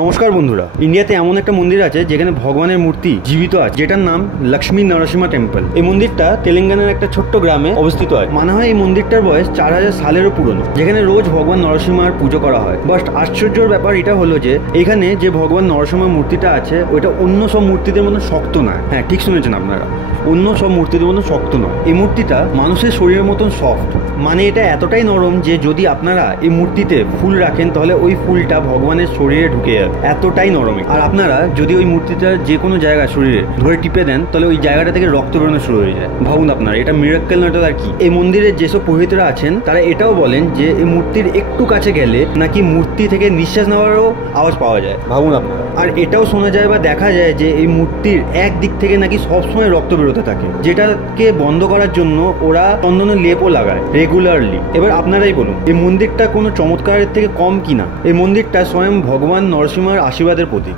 নমস্কার বন্ধুরা, ইন্ডিয়াতে এমন একটা মন্দির আছে যেখানে ভগবানের মূর্তি জীবিত আছে, যেটার নাম লক্ষ্মী নরসিংহ টেম্পল। এই মন্দিরটা তেলেঙ্গানার একটা ছোট্ট গ্রামে অবস্থিত হয়। মানা হয় এই মন্দিরটার বয়স 4000 সালেরও পুরনো, যেখানে রোজ ভগবান নরসিংহার পুজো করা হয়। বাট আশ্চর্যের ব্যাপার এটা হলো যে এখানে যে ভগবান নরসিংহ মূর্তিটা আছে ওইটা অন্য সব মূর্তিদের মতো শক্ত নয়। হ্যাঁ, ঠিক শুনেছেন আপনারা, অন্য সব মূর্তিদের মতো শক্ত নয়। এই মূর্তিটা মানুষের শরীরের মতন সফট। মানে এটা এতটাই নরম যে যদি আপনারা এই মূর্তিতে ফুল রাখেন তাহলে ওই ফুলটা ভগবানের শরীরে ঢুকে যাবে, এতটাই নরম। আর আপনারা যদি ওই মূর্তিটার যে কোনো জায়গা শরীরে ধরে টিপে দেন তাহলে ওই জায়গাটা থেকে রক্ত বেরোনো শুরু হয়ে যায়। ভাবুন আপনারা, এটা মিরাক্কেল নয় তো আর কি। এই মন্দিরের যেসব পুরোহিতরা আছেন তারা এটাও বলেন যে এই মূর্তির একটু কাছে গেলে নাকি মূর্তি থেকে নিঃশ্বাস নেওয়ারও আওয়াজ পাওয়া যায়। ভাবুন আপনারা। আর এটাও শোনা যায় বা দেখা যায় যে এই মূর্তির এক দিক থেকে নাকি সবসময় রক্ত বেরোতে থাকে, যেটাকে বন্ধ করার জন্য ওরা চন্দনের লেপও লাগায় রেগুলারলি। এবার আপনারাই বলুন, এই মন্দিরটা কোনো চমৎকারের থেকে কম কিনা? এই মন্দিরটা স্বয়ং ভগবান নরসিংহের আশীর্বাদের প্রতীক।